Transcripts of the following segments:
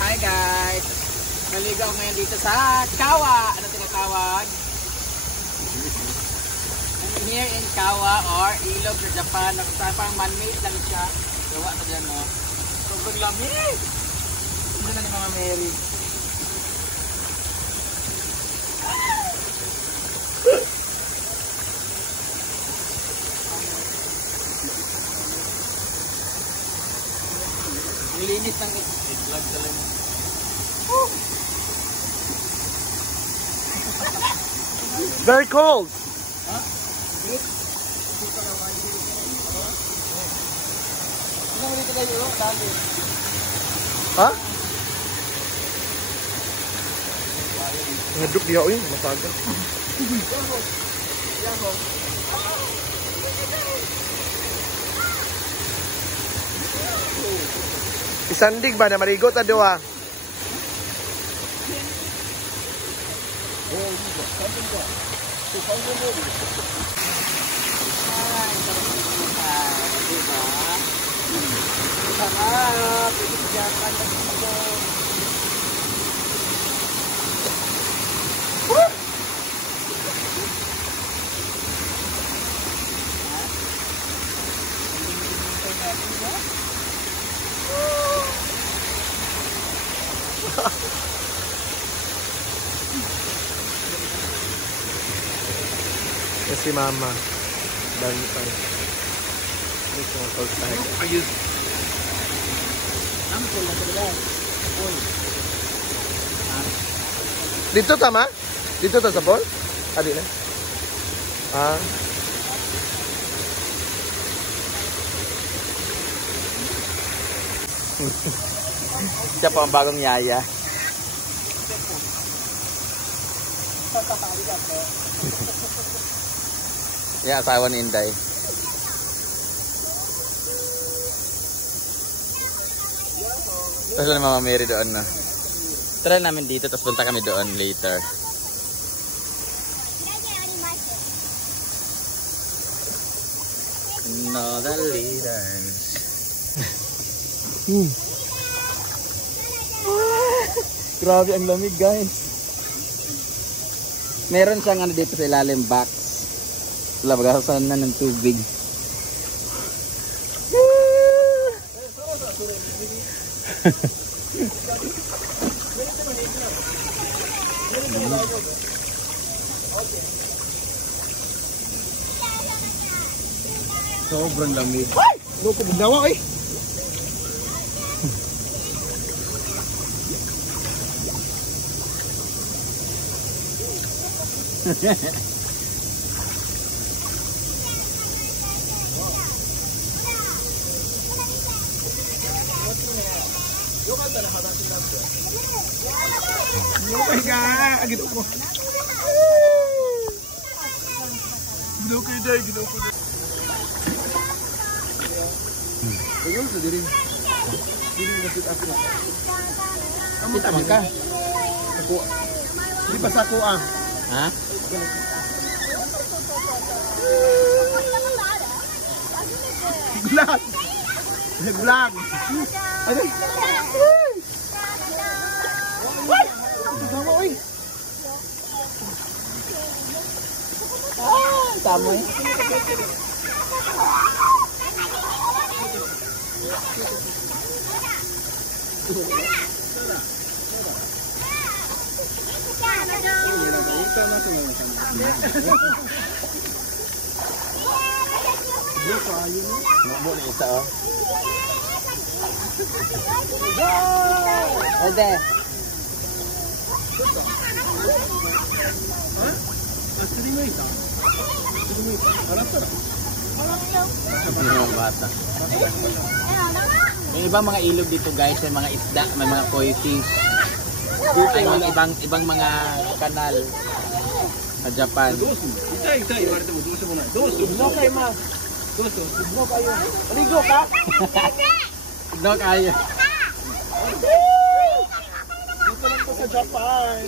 Hi guys! Naligo ako ngayon dito sa Kawa. Ano tinatawag? I'm here in Kawa or ilog sa Japan. Parang man-made lang siya. Gawa sa dyan, no? Sobrang lamig! Ito na ni Mama Mary. Ang linis ng vlog talaga. Very cold. Huh? Ha? Ngeduk dia ini masaga. Isandig ba na marigot ta doa? Si Mama bantay. Ito ang pagtay. Ayun. Ampol na talaga. Ampol. Dito tama? Dito ta sa pool? Adi na. Ah. Siya po ang bagong yaya. Yan, asawa ni Inday. Tapos na Mama Mary doon na. Try namin dito, tapos punta kami doon later. No, the leaders. Grabe ang lamig, guys. Meron siyang ano dito sa ilalim box. Wala, magasasan na ng tubig. Sobrang lamig. Ay! Ano ko bugnawa eh? Okay ka, agito ko. Gino ko day, gino ko day. Ayun sa diri. Diri na sit ako. Amo tama ka. Ako. Di pa sa ko ah. Ha? Vlog. Vlog. Ano? Tama oy. Ah, tama eh. Mabuk ni isa oh. Ade. Ha? Asli mo ito. Asli mo ito. Harap tara. Bata. May ibang mga ilog dito guys, may mga isda, may mga koi fish. Ay mga ibang mga kanal sa Japan. Itay, warta mo doso mo na. Doso. No kay ma. Doso. No kayo. Aligo ka? No kayo. Dito lang to sa Japan.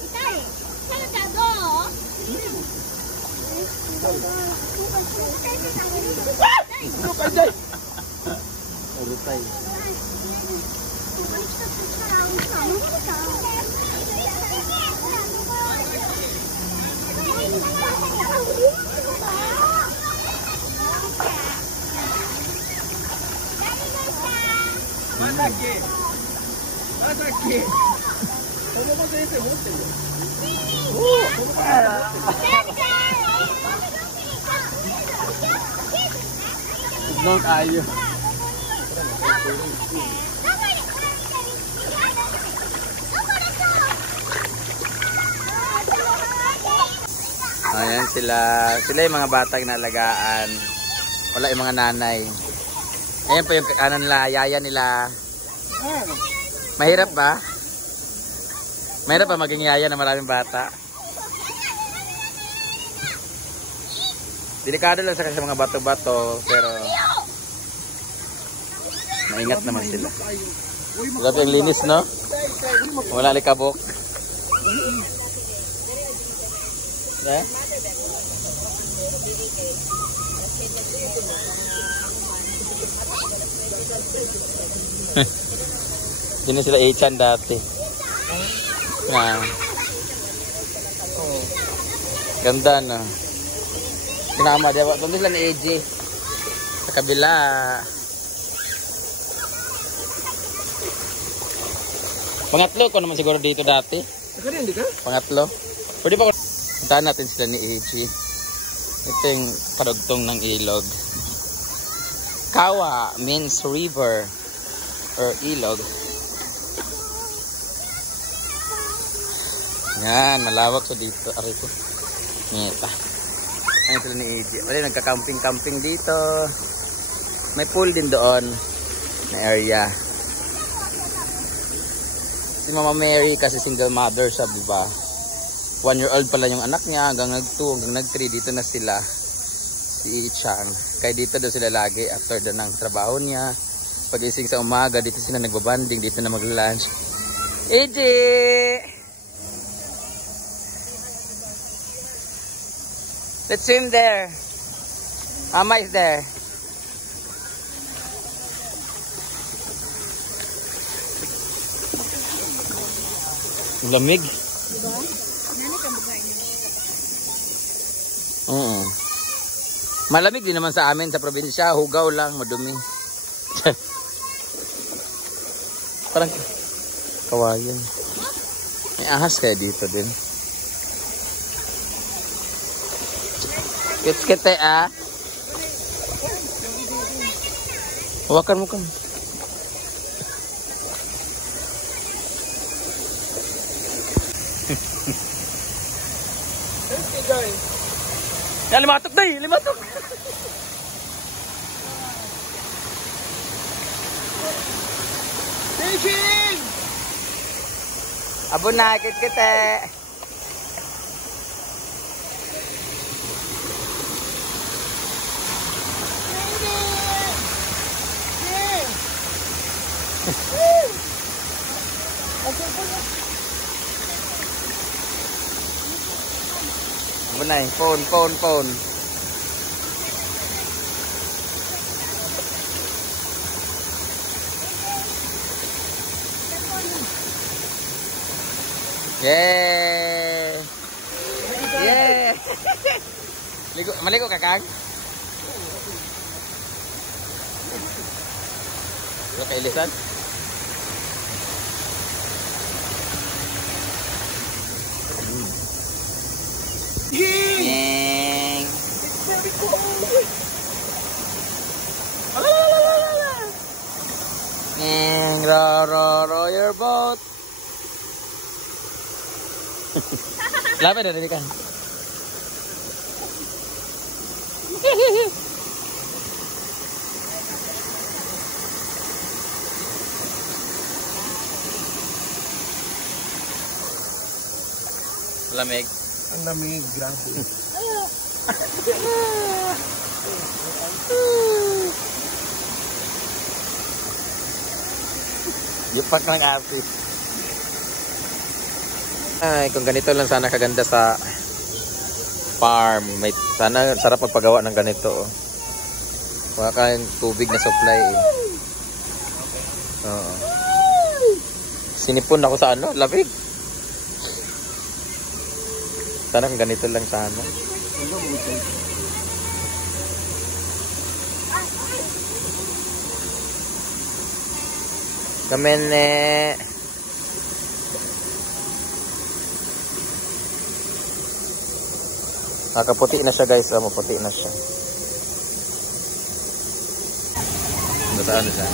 Itay, saan ka do? Ano ka dyan? Urutay. Masakit. Masakit. Como você esse monte? No tayo. Ayan sila. Sila yung mga batang nalagaan. Wala yung mga nanay. Ayan po yung kanan nila, yaya nila. Mahirap ba? Mahirap ba maging yaya na maraming bata? Delikado lang sa mga bato-bato, pero maingat naman sila. Grabe ang linis, no? Wala likabok. Eh? Hindi sila Echan dati. Na. Ganda na. Sinama diba? Doon sila ni AJ. Sa kabila. Pangatlo ko naman siguro dito dati. Sakali hindi ka? Pangatlo. Pwede pa ko. Puntahan natin sila ni AJ. Ito yung karugtong ng ilog. Kawa means river or ilog. Yan, malawak so dito. Aray ko. Ngeta. Ayan sila ni AJ. Wala, nagka-camping-camping dito. May pool din doon na area. Si Mama Mary kasi single mother siya, diba? 1-year-old pala yung anak niya. Hanggang nag-2, hanggang nag-3. Dito na sila. Si Chang. Kaya dito daw sila lagi after ng trabaho niya. Pag-ising sa umaga, dito sila nagbabanding. Dito na mag-lunch. AJ! Let's swim there. Mama is there. Lamig. Diba? Nani ka bagay niya? Oo. Malamig din naman sa amin sa probinsya. Hugaw lang, madumi. Parang kawayan. May ahas kaya dito din. Kit-kite ah. Hawakan mo kan. Okay guys. Yan, limatok day! Limatok! Fishing! Abo na, kit-kite! Abo na, phone. Yeah! Yeah! Maligo ka, Kang? Wala ka ilisan? Ying! Ying! Row your boat! Lapit na rin ka. Lamig. Ang lamig, grabe. Yupak ng api. Ay, kung ganito lang sana kaganda sa farm. Sana sarap magpagawa ng ganito. Wala kayong tubig na supply eh. Oo. Sinipon ako sa ano, labig. Sana kung ganito lang sana. Kamene. Nakaputi na siya guys, maputi na siya. Nasaan na siya?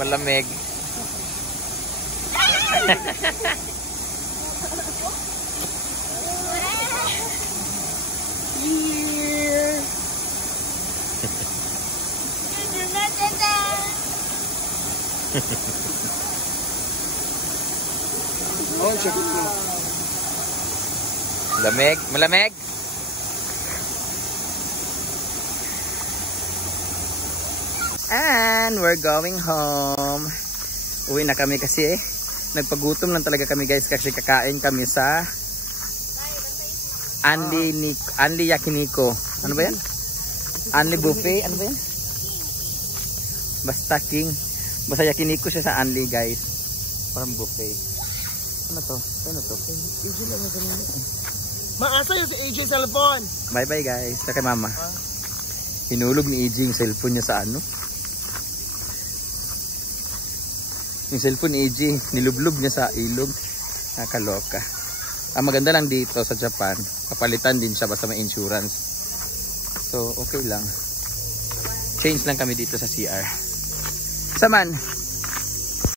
Malamig. Oh, check it out. Lamig, malamig. And we're going home. Uwi na kami kasi nagpagutom lang talaga kami guys kasi kakain kami sa Anli Yakiniko. Ano ba yan? Anli Buffet? Ano ba yan? Basta King. Basta Yakiniko siya sa Anli guys. Parang buffet. Ano to? Ano to? Maasa yung si AJ cellphone. Bye bye guys. Sa kay mama. Hinulog ni AJ yung cellphone niya sa ano? Yung cellphone ni AJ, nilublob niya sa ilog. Nakaloka. Ang maganda lang dito sa Japan, kapalitan din siya basta may insurance. So, okay lang. Change lang kami dito sa CR. Saman.